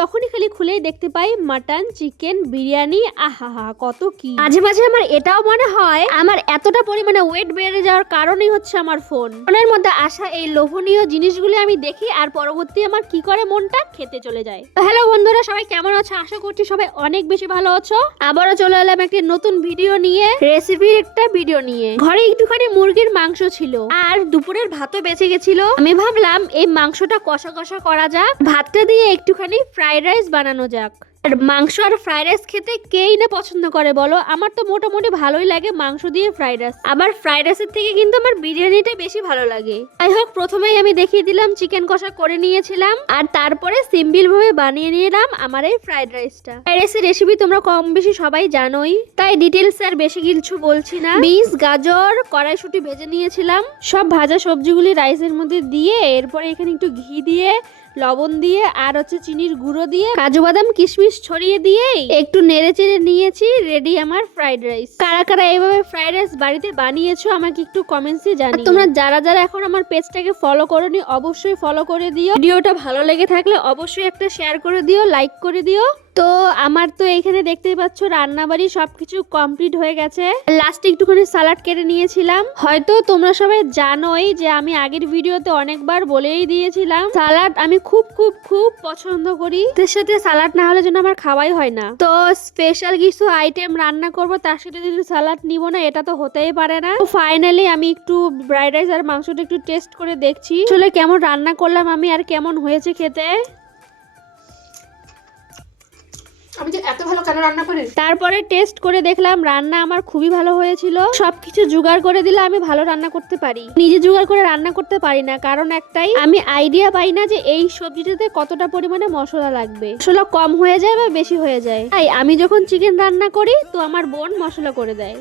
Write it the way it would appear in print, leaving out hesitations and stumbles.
তখনই খালি খুলেই দেখতে পাই মাটন, চিকেন, বিরিয়ানি, আহা কত কি। মাঝে মাঝে আমার এটাও মনে হয় আমার এতটা পরিমাণে ওয়েট বেড়ে যাওয়ার কারণই হচ্ছে আমার ফোনের মধ্যে আসা এই লোভনীয় জিনিসগুলি আমি দেখি আর পরবর্তী আমার কি করে মনটা খেতে চলে যায়। হ্যালো বন্ধুরা, সবাই কেমন আছো? আশা করছি সবাই অনেক বেশি ভালো আছো। আবারও চলে এলাম একটি নতুন ভিডিও নিয়ে, রেসিপির একটা ভিডিও নিয়ে। ঘরে একটুখানি মুরগির মাংস ছিল আর দুপুরের ভাতও বেঁচে গেছিল। আমি ভাবলাম এই মাংসটা কষা কষা করা যাক, ভাতটা দিয়ে একটুখানি ফ্রাইড রাইস বানানো যাক। আর মাংস আর ফ্রাইড রাইস খেতে কেই না পছন্দ করে বলো? আমার তো মোটামুটি ভালোই লাগে মাংস দিয়ে ফ্রাইড রাইস। আবার ফ্রাইড রাইসের থেকে কিন্তু আমার বিরিয়ানিটা বেশি ভালো লাগে। যাই হোক, প্রথমেই আমি দেখিয়ে দিলাম চিকেন কষা করে নিয়েছিলাম আর তারপরে সিম্পল ভাবে বানিয়ে নিলাম আমার এই ফ্রাইড রাইসটা। ফ্রাইড রাইসের রেসিপি তোমরা কম বেশি সবাই জানোই, তাই ডিটেলস আর বেশি কিছু বলছি না। বিনস, গাজর, কড়াইশুঁটি ভেজে নিয়েছিলাম। সব ভাজা সবজিগুলি রাইসের মধ্যে দিয়ে এরপরে এখানে একটু ঘি দিয়ে, লবণ দিয়ে আর হচ্ছে চিনির গুঁড়ো দিয়ে, কাজু বাদাম কিশমিশ ছড়িয়ে দিয়ে একটু নেড়ে চেড়ে নিয়েছি। রেডি আমার ফ্রাইড রাইস। কারা কারা এইভাবে ফ্রাইড রাইস বাড়িতে বানিয়েছো আমাকে একটু কমেন্টসে জানিও। তোমরা যারা যারা এখন আমার পেজটাকে ফলো করোনি অবশ্যই ফলো করে দিও। ভিডিওটা ভালো লেগে থাকলে অবশ্যই একটা শেয়ার করে দিও, লাইক করে দিও। তো আমার তো এখানে দেখতেই পাচ্ছ রান্নাবাড়ি সবকিছু কমপ্লিট হয়ে গেছে। লাস্টে একটুখানি সালাড কেটে নিয়েছিলাম। হয়তো তোমরা সবাই জানোই যে আমি আগের ভিডিওতে অনেকবার বলেই দিয়েছিলাম সালাড আমি খুব খুব খুব পছন্দ করি। এর সাথে সালাড না হলে যেন আমার খাওয়াই হয় না। তো স্পেশাল কিছু আইটেম রান্না করব, তার সাথে যদি সালাড নিব না, এটা তো হতেই পারে না। তো ফাইনালি আমি একটু ফ্রাইড রাইস আর মাংসটা একটু টেস্ট করে দেখছি আসলে কেমন রান্না করলাম আমি আর কেমন হয়েছে খেতে। আমি যে এত ভালো কেন রান্না করি। তারপরে টেস্ট করে দেখলাম রান্না আমার খুবই ভালো হয়েছিল। সবকিছু জোগাড় করে দিলে আমি ভালো রান্না করতে পারি। নিজে জোগাড় করে রান্না করতে পারি না, কারণ একটাই, আমি আইডিয়া পাই না যে এই সবজিটাতে কতটা পরিমাণে মশলা লাগবে। মশলা কম হয়ে যায় বা বেশি হয়ে যায়। তাই আমি যখন চিকেন রান্না করি তো আমার বোন মশলা করে দেয়।